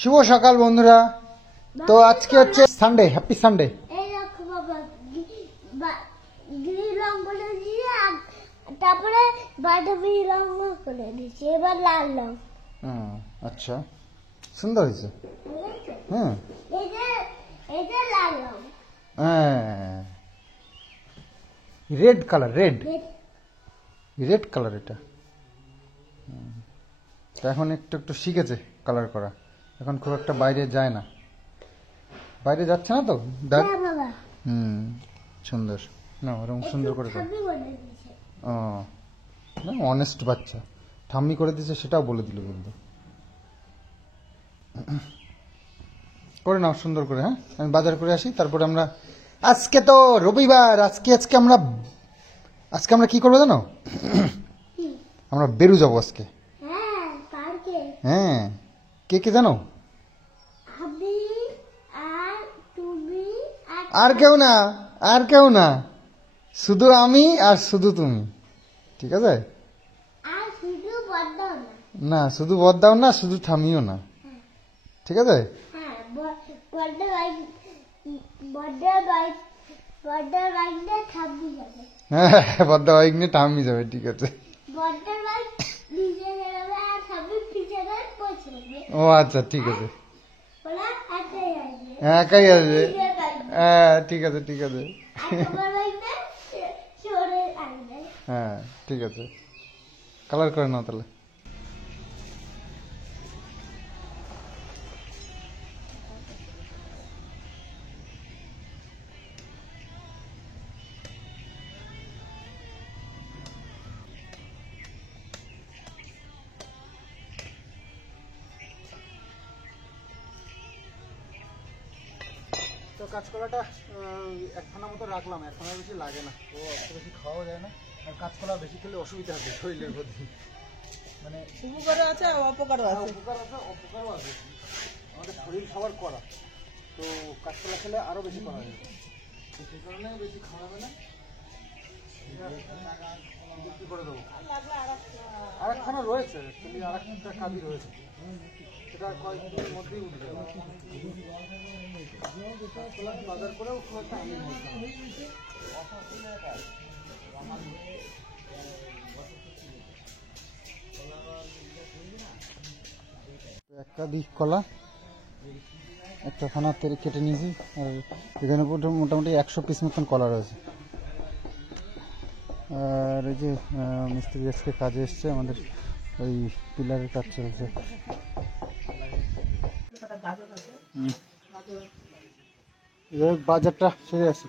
শুভ সকাল বন্ধুরা। তো আজকে হচ্ছে সানডে, হ্যাপি সানডে। এই দেখো বাবা, গ্রিন রং করে দিয়ে তারপরে বাদামি রং করে দিয়েছি, এবার লাল রং। আচ্ছা, সুন্দর হয়েছে। হ্যাঁ, এই যে লাল রং, হ্যাঁ, রেড কালার, রেড কালার এটা। তো এখন একটু একটু শিখেছে কালার করা, এখন খুব একটা বাইরে যায় না, বাইরে যাচ্ছে না তো দেখ। হ্যাঁ বাবা, সুন্দর না, রং সুন্দর করে দাও। ঠাম্মি করে দিয়েছে। ও না, অনেস্ট বাচ্চা, ঠাম্মি করে দিয়েছে সেটাও বলে দিল কিন্তু। করে নাও সুন্দর করে। হ্যাঁ, আমি বাজার করে আসি, তারপরে আমরা আজকে তো রবিবার, আজকে আমরা কি করবো জানো? আমরা বেরু যাবো আজকে। হ্যাঁ, পার্কে। হ্যাঁ, কে কে জানো? আমি আর তুমি আর কেউ না, শুধু আমি আর শুধু তুমি, ঠিক আছে? আর শুধু বড়দাও না। না, শুধু বদদাও না, শুধু থামিও না, ঠিক আছে? হ্যাঁ, বড়দা বাইক দিয়ে ঠাম্মি যাবে। হ্যাঁ, বদ্দা বাইক নিয়ে থামি যাবে, ঠিক আছে? বড়দা বাইক নিচে যাবে আর ঠাম্মি পিছনে পৌঁছে যাবে। ও আচ্ছা, ঠিক আছে। ওরা একাই আসবে। একাই আসবে। নিজের বাইক দিয়ে। হ্যাঁ, ঠিক আছে, ঠিক আছে। আর তোমার বাইকটা সরে আসবে। হ্যাঁ, ঠিক আছে, কালার করে নাও তাহলে। তো কাঁচকলাটা একখানা মতো রাখলাম, একখানার বেশি লাগে না, তো অত বেশি খাওয়া যায় না, আর কাঁচকলা বেশি খেলে অসুবিধা আছে শরীরের প্রতি, মানে উপকারও আছে আর অপকারও আছে। উপকার আছে অপকারও আছে, আমাদের শরীর সবার করা, তো কাঁচকলা খেলে আরো বেশি করা যায়, তো সেই কারণে বেশি খাওয়াবে না, বিক্রি করে দেবো। আর একখানা রয়েছে, অ্যাকচুয়ালি আর একটা কাবি রয়েছে, সেটা কয়েকদিনের মধ্যেই উঠবে, বাজার করেও খুব একটা আমি একটা দিক কলা, একটা খানা তেল কেটে নিয়েছি, আর এখানে মোটামুটি 100 পিস মতন কলা রয়েছে। আর এই যে মিস্ত্রি আজকে কাজে এসছে, আমাদের ওই পিলারের কাজ চলছে। বাজারটা সেরে আসছে,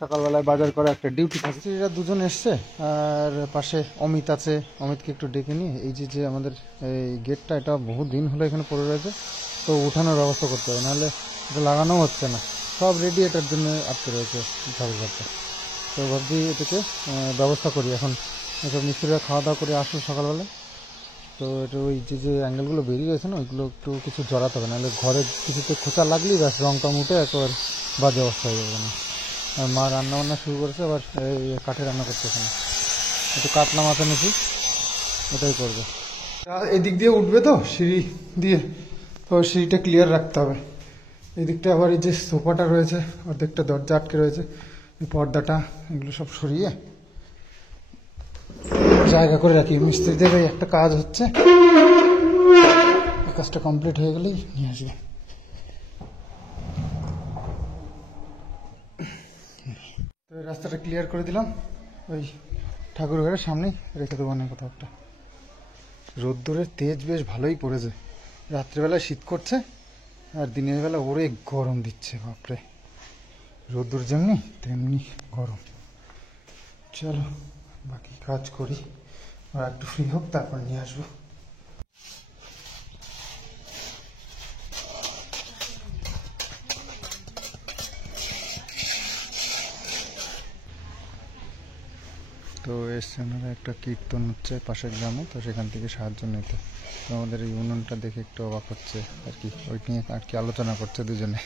সকালবেলায় বাজার করা একটা ডিউটি থাকে, এরা দুজন এসছে, আর পাশে অমিত আছে, অমিতকে একটু ডেকে নিয়ে এই যে আমাদের এই গেটটা, এটা বহু দিন হলো এখানে পড়ে রয়েছে, তো উঠানোর ব্যবস্থা করতে হবে, নাহলে এটা লাগানো হচ্ছে না, সব রেডি, এটার জন্য আটকে রয়েছে ঝাড়ুঘরটা। তো ভাবছি এটাকে ব্যবস্থা করি এখন, এসব মিস্ত্রিরা খাওয়া দাওয়া করে আসলো সকালবেলা, তো এটা ওই যে অ্যাঙ্গেলগুলো বেরিয়ে রয়েছে না, ওইগুলো একটু কিছু জড়াতে হবে, নাহলে ঘরে কিছুতে খোঁচা লাগলেই ব্যাস রংটা উঠে একেবারে বাজে অবস্থা হয়ে যাবে না। আর মা রান্না বান্না শুরু করেছে, আবার কাঠে রান্না করছে, এখানে একটু কাতলা মাথা নিয়েছি, ওটাই করবে। এই দিক দিয়ে উঠবে তো সিঁড়ি দিয়ে, তো সিঁড়িটা ক্লিয়ার রাখতে হবে। এই দিকটা আবার এই যে সোফাটা রয়েছে, অর্ধেকটা দরজা আটকে রয়েছে, এই পর্দাটা, এগুলো সব সরিয়ে জায়গা করে রাখি। মিস্ত্রিদের এই একটা কাজ হচ্ছে, কাজটা কমপ্লিট হয়ে গেলেই নিয়ে আসবে। তো রাস্তাটা ক্লিয়ার করে দিলাম, ওই ঠাকুর ঘরের সামনেই রেখে দেবো না কোথাও একটা। রোদ্দুরের তেজ বেশ ভালোই পড়েছে, রাত্রেবেলায় শীত করছে আর দিনের বেলা ওরে গরম দিচ্ছে, বাপরে, রোদ্দুর যেমনি তেমনি গরম। চলো বাকি কাজ করি, আর একটু ফ্রি হোক, তারপর নিয়ে আসবো। তো এসছে ওনারা, একটা কীর্তন হচ্ছে পাশের গ্রামে, তো সেখান থেকে সাহায্য নিতে, তো আমাদের এই উনুনটা দেখে একটু অবাক হচ্ছে আর কি, ওই নিয়ে আর কি আলোচনা করছে দুজনে।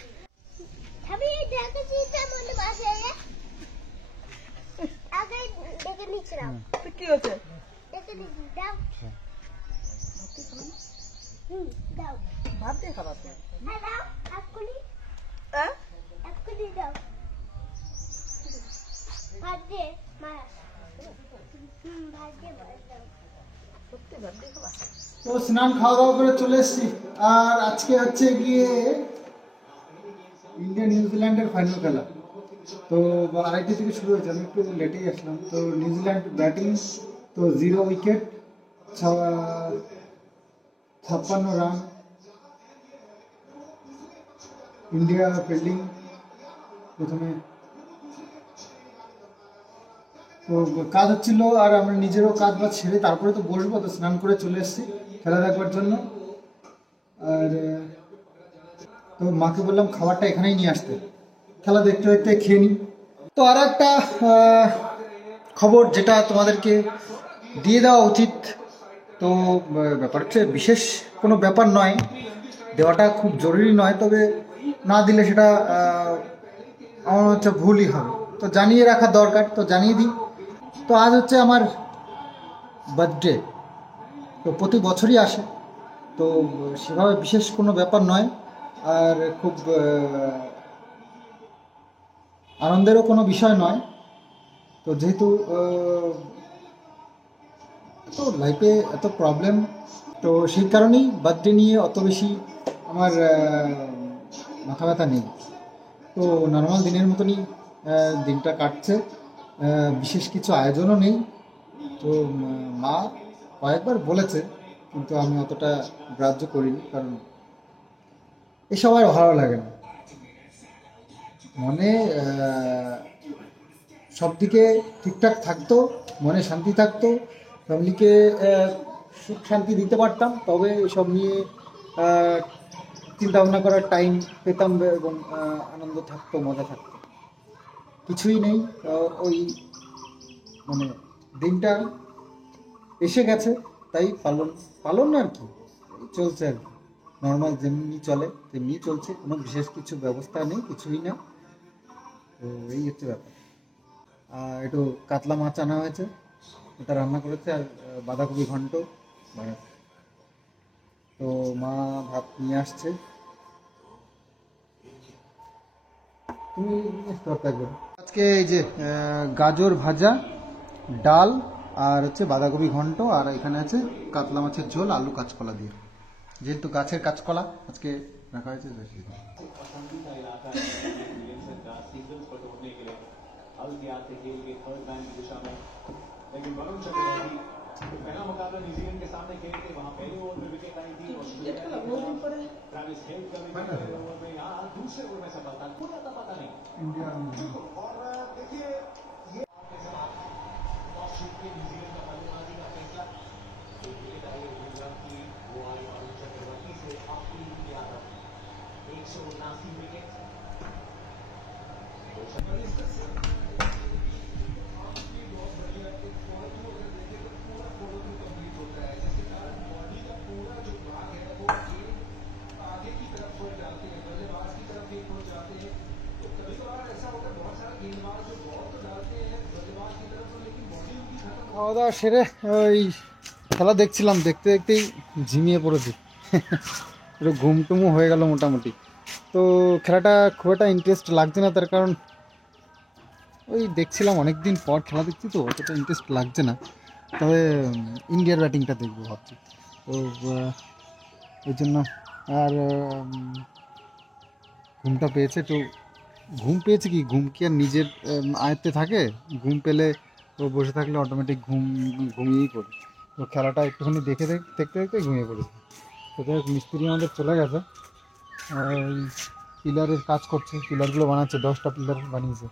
আমি দেখেছি মনে বাসে আগে দেখে নিচ্ছিলাম। কি হচ্ছে? দেখে নিচ্ছি, দাও। দাও ভাত দিয়ে খাবার তো হ্যাঁ দাও এক্ষুনি হ্যাঁ এক্ষুনি দাও ভাত দিয়ে মা ভাত দিয়ে দাও সত্যি ভাত দিয়ে খাবার তো স্নান খাওয়া দাওয়া করে চলে এসেছি। আর আজকে হচ্ছে গিয়ে ইন্ডিয়া নিউজিল্যান্ডের ফাইনাল খেলা। তো 2:30 থেকে শুরু হয়েছে, আমি একটু লেটেই আসলাম। তো নিউজিল্যান্ড ব্যাটিং, তো 0 উইকেট, 56 রান। ইন্ডিয়া ফিল্ডিং প্রথমে, তো কাজ হচ্ছিল আর আমরা নিজেরও কাজ বাজ ছেড়ে তারপরে তো বসবো। তো স্নান করে চলে এসেছি খেলা দেখবার জন্য। আর তো মাকে বললাম খাবারটা এখানেই নিয়ে আসতে, খেলা দেখতে দেখতে খেয়ে নিই। তো আর একটা খবর যেটা তোমাদেরকে দিয়ে দেওয়া উচিত, তো ব্যাপার হচ্ছে বিশেষ কোনো ব্যাপার নয়, দেওয়াটা খুব জরুরি নয়, তবে না দিলে সেটা আমার হচ্ছে ভুলই হবে। তো জানিয়ে রাখা দরকার, তো জানিয়ে দিই। তো আজ হচ্ছে আমার বার্থডে, তো প্রতি বছরই আসে, তো সেভাবে বিশেষ কোনো ব্যাপার নয়, আর খুব আনন্দেরও কোনো বিষয় নয়। তো যেহেতু তো লাইফে এত প্রবলেম, তো সেই কারণেই বার্থডে নিয়ে অত বেশি আমার মাথা ব্যথা নেই। তো নর্মাল দিনের মতনই দিনটা কাটছে, বিশেষ কিছু আয়োজনও নেই। তো মা কয়েকবার বলেছে, কিন্তু আমি অতটা গ্রাহ্য করিনি, কারণ এসব আর ভালো লাগে না। মনে সব দিকে ঠিকঠাক থাকতো, মনে শান্তি থাকতো, ফ্যামিলিকে সুখ শান্তি দিতে পারতাম, তবে এসব নিয়ে চিন্তা ভাবনা করার টাইম পেতাম এবং আনন্দ থাকতো, মজা থাকতো। কিছুই নেই। ওই মানে দিনটা এসে গেছে, তাই পালন আর কি, চলছে আর কি, নর্মাল যেমনি চলে তেমনি চলছে, কোনো বিশেষ কিছু ব্যবস্থা নেই, কিছুই না। তো এই হচ্ছে ব্যাপার। একটু কাতলা মাছ আনা হয়েছে, এটা রান্না করেছে, আর বাঁধাকপি ঘন্ট। তো মা ভাত নিয়ে আসছে, তুমি আজকে এই যে গাজর ভাজা, ডাল, আর হচ্ছে বাঁধাকপি ঘন্ট, আর এখানে আছে কাতলা মাছের ঝোল আলু কাঁচকলা দিয়ে। যেহেতু গাছের কাঁচকলা আজকে রাখা হয়েছে। लेकिन वरुण चक्रवर्ती पहला मुकाबला न्यूजीलैंड के सामने खेले थे, वहां पहले ओवर में विकेट आई थी और ट्रेविस हेड का भी पहले ओवर में, यहाँ दूसरे ओवर में सफलता कोई आता पता नहीं। और देखिए ये टॉस शूट पे न्यूजीलैंड का बल्लेबाजी का फैसला, विकेट आई गुजरात की, वो आई वरुण चक्रवर्ती से अपनी यादव 179 विकेट। খাওয়া দাওয়া সেরে ওই খেলা দেখছিলাম, দেখতে দেখতেই ঝিমিয়ে পড়েছি। একটু ঘুমটুমু হয়ে গেল মোটামুটি। তো খেলাটা খুব একটা ইন্টারেস্ট লাগছে না, তার কারণ ওই দেখছিলাম অনেক দিন পর খেলা দেখছি, তো অতটা ইন্টারেস্ট লাগছে না। তবে ইন্ডিয়ার ব্যাটিংটা দেখবো ভাবছি, তো ওই জন্য। আর ঘুমটা পেয়েছে, তো ঘুম পেয়েছে কি, ঘুম কি আর নিজের আয়ত্তে থাকে? ঘুম পেলে তো বসে থাকলে অটোমেটিক ঘুমিয়েই পড়ে। তো খেলাটা একটুখানি দেখতে দেখতে ঘুমিয়ে পড়েছে। তো যাই হোক, মিস্ত্রি আমাদের চলে গেছে, এই পিলারের কাজ করছে, পিলারগুলো বানাচ্ছে, 10টা পিলার বানিয়েছে,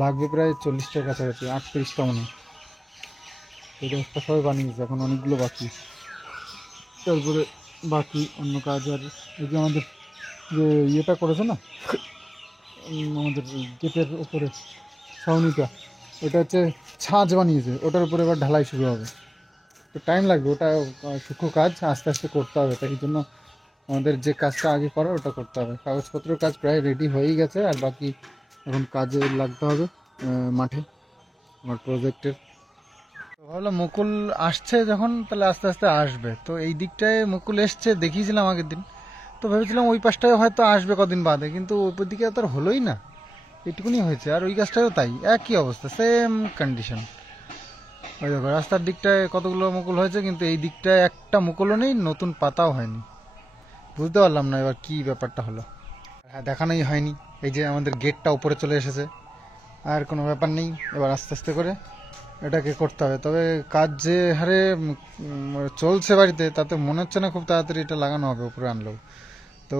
লাগবে প্রায় 40টার কাছাকাছি, 38টা মনে হয়। তো 10টা সবাই বানিয়েছে, এখন অনেকগুলো বাকি। তারপরে বাকি অন্য কাজ, আর এই যে আমাদের যে ইয়েটা করেছে না, আমাদের গেটের ওপরে ছাউনিটা, ওটা হচ্ছে ছাঁচ বানিয়েছে, ওটার উপরে এবার ঢালাই শুরু হবে। তো টাইম লাগবে, ওটা সূক্ষ্ম কাজ, আস্তে আস্তে করতে হবে। তাই জন্য আমাদের যে কাজটা আগে করার ওটা করতে হবে। কাগজপত্রের কাজ প্রায় রেডি হয়েই গেছে, আর বাকি এখন কাজে লাগতে হবে মাঠে আমার প্রজেক্টের। তো ভাবলাম মুকুল আসছে যখন তাহলে আস্তে আস্তে আসবে, তো এই দিকটায় মুকুল এসছে দেখিয়েছিলাম আগের দিন, তো ভেবেছিলাম ওই পাশটায় হয়তো আসবে কদিন বাদে, কিন্তু ওই দিকে তো আর হলোই না, এটুকুনি হয়েছে। আর ওই গাছটাও তাই একই অবস্থা, সেম কন্ডিশন। ওই দেখো রাস্তার দিকটায় কতগুলো মুকুল হয়েছে, কিন্তু এই দিকটায় একটা মুকুলও নেই, নতুন পাতাও হয়নি। বুঝতে পারলাম না এবার কি ব্যাপারটা হলো। হ্যাঁ, দেখানোই হয়নি, এই যে আমাদের গেটটা উপরে চলে এসেছে, আর কোনো ব্যাপার নেই, এবার আস্তে আস্তে করে এটাকে করতে হবে। তবে কাজ যে হারে চলছে বাড়িতে, তাতে মনে হচ্ছে না খুব তাড়াতাড়ি এটা লাগানো হবে উপরে আনলেও। তো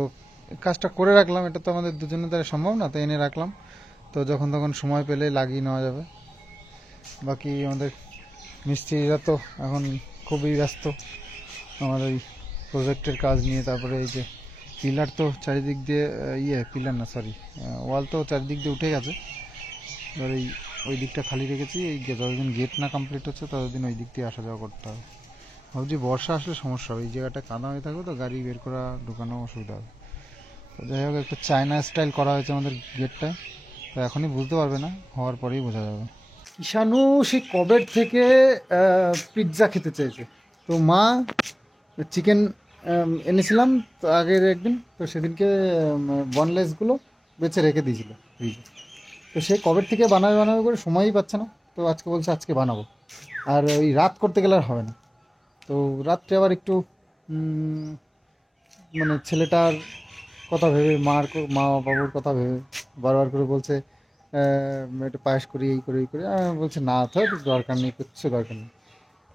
কাজটা করে রাখলাম, এটা তো আমাদের দুজনের দ্বারা সম্ভব না, তো এনে রাখলাম, তো যখন তখন সময় পেলে লাগিয়ে নেওয়া যাবে। বাকি আমাদের মিস্ত্রিরা তো এখন খুবই ব্যস্ত আমাদের এই প্রজেক্টের কাজ নিয়ে। তারপরে এই যে পিলার তো চারিদিক দিয়ে পিলার না সরি ওয়াল তো চারিদিক দিয়ে উঠে গেছে, এবার এই ওই দিকটা খালি রেখেছি, এই যতদিন গেট না কমপ্লিট হচ্ছে ততদিন ওই দিক দিয়ে আসা যাওয়া করতে হবে। ভাবছি বর্ষা আসলে সমস্যা হবে, এই জায়গাটা কাদা হয়ে থাকবে তো গাড়ি বের করা ঢোকানো অসুবিধা হবে। তো যাই হোক, একটা চায়না স্টাইল করা হয়েছে আমাদের গেটটায়, তো এখনই বুঝতে পারবে না, হওয়ার পরেই বোঝা যাবে। ঈশানু সেই কবের থেকে পিৎজা খেতে চেয়েছে, তো মা চিকেন এনেছিলাম তো আগের একদিন, তো সেদিনকে বনলেসগুলো বেছে রেখে দিয়েছিল ফ্রিজে, তো সে কবের থেকে বানাবে বানাবে করে সময়ই পাচ্ছে না, তো আজকে বলছে আজকে বানাবো। আর ওই রাত করতে গেলে আর হবে না, তো রাত্রে আবার একটু মানে ছেলেটার কথা ভেবে মা বাবুর কথা ভেবে বারবার করে বলছে একটু পায়েস করি এই করি এই করি, আমি বলছি না তো দরকার নেই, কিচ্ছু দরকার নেই।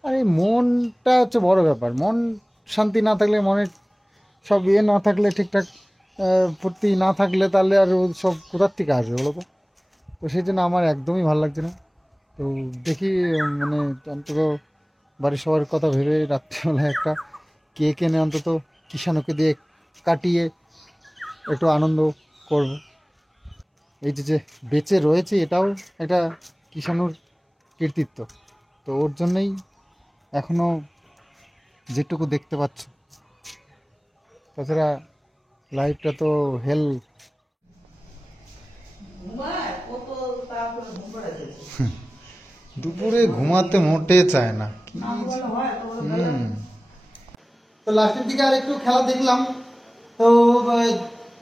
আর এই মনটা হচ্ছে বড় ব্যাপার, মন শান্তি না থাকলে, মনের সব না থাকলে ঠিকঠাক ফুর্তি না থাকলে, তাহলে আর সব কোথার থেকে আসবে বলো তো। তো সেই জন্য আমার একদমই ভালো লাগছে না। তো দেখি মানে অন্তত বাড়ির সবার কথা ভেবে রাত্রিবেলায় একটা কেক এনে অন্তত কিষাণুকে দিয়ে কাটিয়ে একটু আনন্দ করব। এই যে বেঁচে রয়েছে এটাও একটা কিষাণুর কৃতিত্ব, তো ওর জন্যই এখনো যেটুকু দেখতে পাচ্ছ, তাছাড়া লাইফটা তো হেল। দুপুরে ঘুমাতে মোটে চায় না। তো লাস্টের দিকে আর একটু খেলা দেখলাম, তো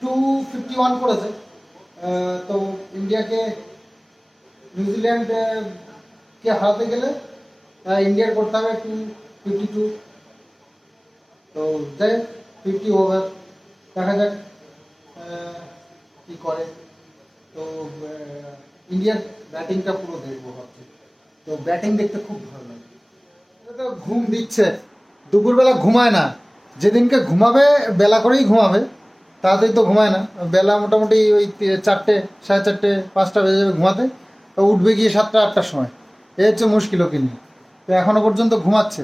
251 করেছে, তো ইন্ডিয়াকে নিউজিল্যান্ড কে হারাতে গেলে ইন্ডিয়ার করতে হবে 252, তো যাই 50 ওভার, দেখা যাক কি করে। তো ইন্ডিয়ার ব্যাটিংটা পুরো দেখবো ভাবছি, তো ব্যাটিং দেখতে খুব ভালো লাগে। এটা তো ঘুম দিচ্ছে, দুপুরবেলা ঘুমায় না, যেদিনকে ঘুমাবে বেলা করেই ঘুমাবে, তাড়াতাড়ি তো ঘুমায় না, বেলা মোটামুটি ওই 4টে 4:30 5টা বেজে যাবে ঘুমাতে, তো উঠবে গিয়ে 7টা 8টার সময়, এই হচ্ছে মুশকিল ওকে নিয়ে। তো এখনও পর্যন্ত ঘুমাচ্ছে,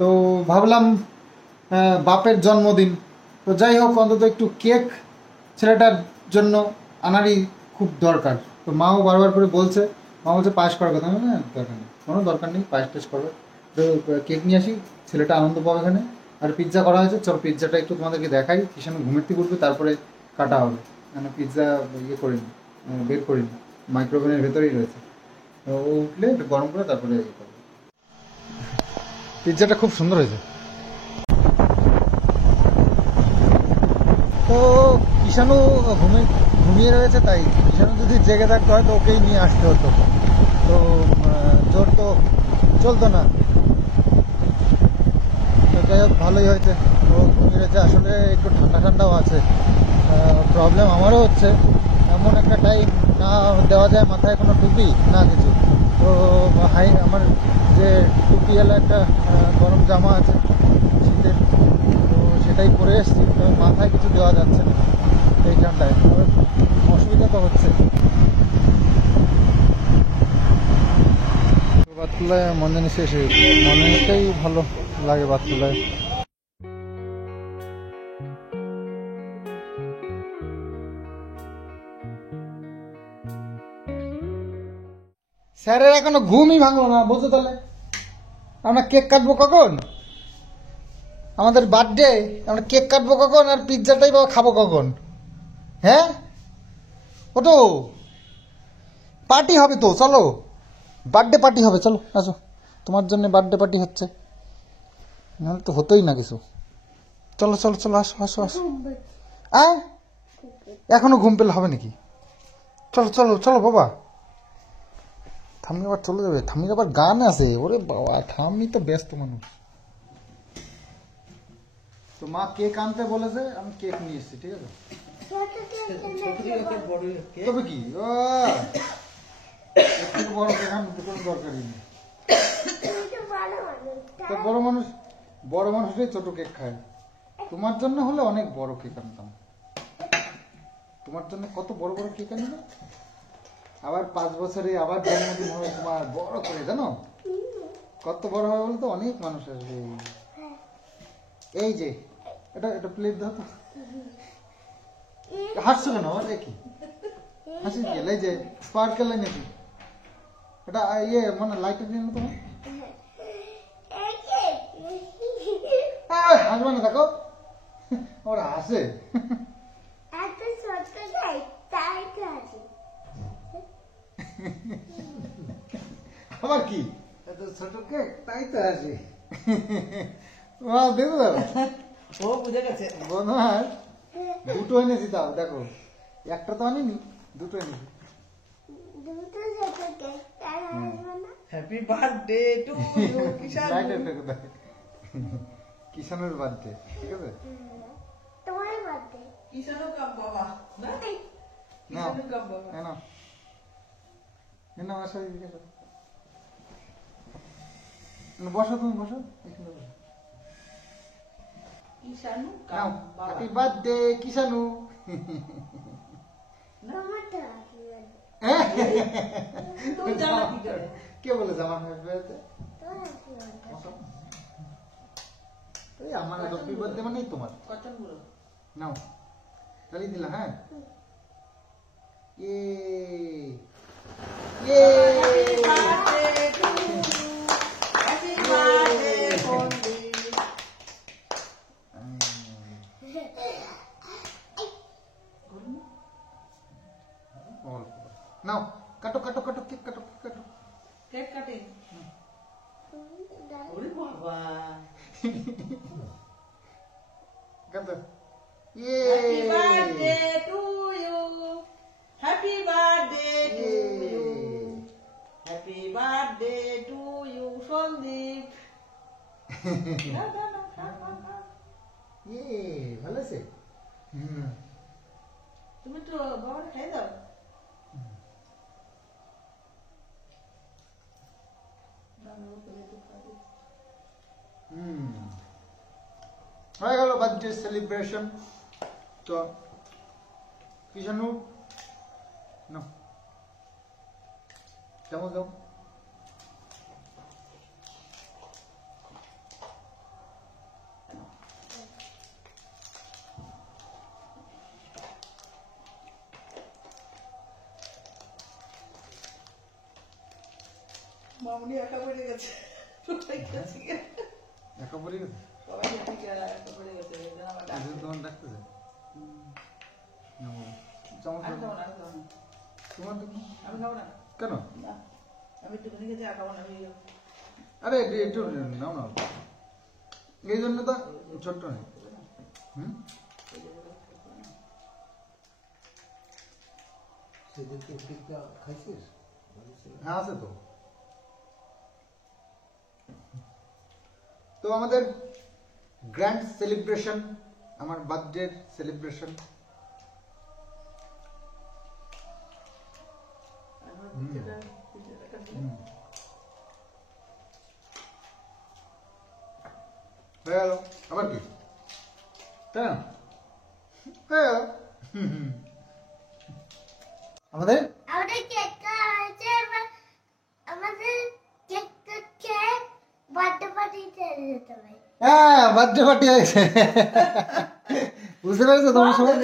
তো ভাবলাম বাপের জন্মদিন, তো যাই হোক অন্তত একটু কেক ছেলেটার জন্য আনারই খুব দরকার। তো মাও বারবার করে বলছে, মা বলছে পায়েস করার কথা, না দরকার নেই, কোনো দরকার নেই, পায়েস টায়েস করবে, তো কেক নিয়ে আসি, ছেলেটা আনন্দ পাবে এখানে। আর পিৎজা করা হয়েছে, চল পিৎজাটা একটু তোমাদেরকে দেখাই, কিষাণু ঘুমের থেকে উঠবে তারপরে কাটা হবে, মানে পিৎজা করিনি, বের করিনি, মাইক্রোওভেনের ভেতরেই রয়েছে, তো ও উঠলে একটু গরম করে তারপরে করবে। পিৎজাটা খুব সুন্দর হয়েছে। তো কিষাণু ঘুমিয়ে রয়েছে, তাই কিষাণু যদি জেগে থাকতে হয় তো ওকেই নিয়ে আসতে হতো, তো জোর তো চলতো না। তো যাই হোক ভালোই হয়েছে, ও ঘুমিয়ে রয়েছে। আসলে একটু ঠান্ডা ঠান্ডাও আছে, প্রবলেম আমারও হচ্ছে, এমন একটা টাইম না দেওয়া যায় মাথায় কোনো টুপি না কিছু, তো আমার যে টুপি এলা একটা গরম জামা আছে শীতের, তো সেটাই পরে এসছি, তো মাথায় কিছু দেওয়া যাচ্ছে না এই ঠান্ডায়, অসুবিধা তো হচ্ছে। বাতকুলায় মঞ্জানি শেষ হয়ে গেছে, মঞ্জানিটাই ভালো লাগে বাতকুলায়। স্যারের এখনো ঘুমই ভাঙলো না, বুঝছো তাহলে আমরা কেক কাটবো কখন, আমাদের বার্থডে, আমরা কেক কাটবো কখন, আর পিৎজাটাই বা খাবো কখন? হ্যাঁ ওটো পার্টি হবে তো, চলো বার্থডে পার্টি হবে, চলো আসো, তোমার জন্য বার্থডে পার্টি হচ্ছে, নাহলে তো হতোই না কিছু। চলো চলো চলো, আসো আসো আসো। আয়, এখনো ঘুম পেলে হবে নাকি? চলো চলো চলো বাবা। ঠাম্মি আবার চলে যাবে, ঠাম্মির আবার গান আছে। ওরে বাবা, ঠাম্মি তো ব্যস্ত মানুষ। তো মা কেক আনতে বলেছে, আমি কেক নিয়ে এসেছি, ঠিক আছে? তবে কি একটু বড় কেক আনতে কোনো দরকারই নেই। তো বড় মানুষই ছোট কেক খায়। তোমার জন্য হলে অনেক বড় কেক আনতাম। তোমার জন্য কত বড় বড় কেক আনি না? আবার 5 বছরে আবার জন্মদিন হবে তোমার, বড় করে, জানো কত বড় হবে বলতো? অনেক মানুষ আসবে। এই যে এটা এটা প্লেট দাও তো। হাসছো কেন? কি হাসি কি? এই যে স্পার্কেল নাকি এটা? ইয়ে মানে লাইটার নিয়ে তোমার হাসবে না, দেখো ওরা হাসে। আবার কি এত ছোট কেক, তাই তো হাসি। দেখো দাদা, ও বুঝে গেছে। মনে হয় দুটো এনেছি। তাও দেখো, একটা তো আনিনি, দুটো এনেছি। হ্যাপি বার্থডে টু ইউ কিষান। লাইটারটা কোথায়? কিষানের বার্থডে, ঠিক আছে? কিষানও কাম বাবা না, না কিষানও কাম বাবা। না না, আসো এদিকে আসো। বসো, তুমি বসো, এখানে বসো। কিষানও নাও, কাম বাবা। Happy birthday Kishanu. তুমি জানো কি করে? কে বলেছে আমার হ্যাপি বার্থডে? এই আমার হ্যাপি বার্থডে মানে তোমার। কচন গুলো নাও, তালি দিলা। হ্যাঁ, ইয়ে ইয়ে। Birthday to you, happy birthday ফন্দি। নাও, কাটো কাটো কাটো, কেক কাটো কাটো। Cake cutting. ওরে বাবা, কাটো। ইয়ে happy birthday to you, happy birthday to you, happy birthday to you Sandeep. না না না, খা খা খা। ইয়ে, ভালো আছে। তুমি তো বাবার খাই দাও। হয়ে গেল বার্থডে সেলিব্রেশন। তো কিষানু না কেমন দাও? মামুনি একা পড়ে গেছে, সবাই গেছে, একা পড়ে গেছে? সবাই গেছে, একা পড়ে গেছে। আমার ডাক্তার তোমার ডাকতেছে আমি খাবো না, আমি খাবো না, তোমার তো আমি খাবো না। কেন? না, আমি একটুখানি খেতে আর খাবো না। আমি আরে একটু নাও না, এই জন্য তো ছোট্ট নেই। হ্যাঁ আছে তো। তো আমাদের গ্র্যান্ড সেলিব্রেশন, আমার বার্থডে সেলিব্রেশন। হয়ে গেল, আবার কি? তাই না? হয়ে গেল। আমাদের কেকটা হয়েছে, আমাদের কেকটা খেয়ে বার্থডে পার্টিতে যেতে হবে। হ্যাঁ, বার্থডে পার্টি হয়েছে। বুঝতে পেরেছো তোমার সবাই?